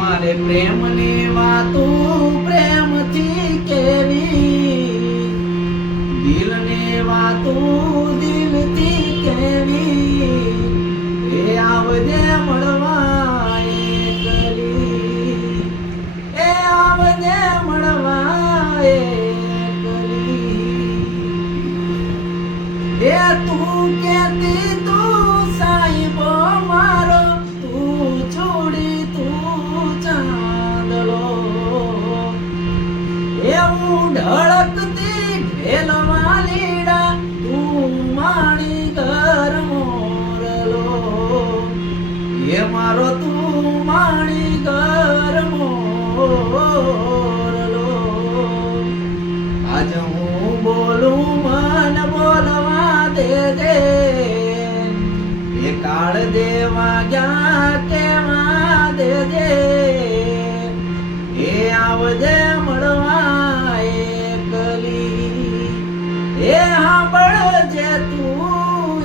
મારે પ્રેમની વાતું પ્રેમથી કેવી, દિલની વાતું દિલથી કેવી, એ આવજે મળવા એકલી, એ આવજે મળવા એકલી, એ તું કેતી તું સાઈબો મારો, તું છોડી તું ચાંદલો, એ હું ઢળકતી ઢેલ વાલીડા, તું માણી ઘર મોરલો, એ મારો તું માણી ઘર મોરલો. આજ હું બોલું મન બોલવા દેજે, એ કાળ દેવા ગયા કેવા દેજે, એ આવજે મળવા એકલી, એ સાંભળજે તું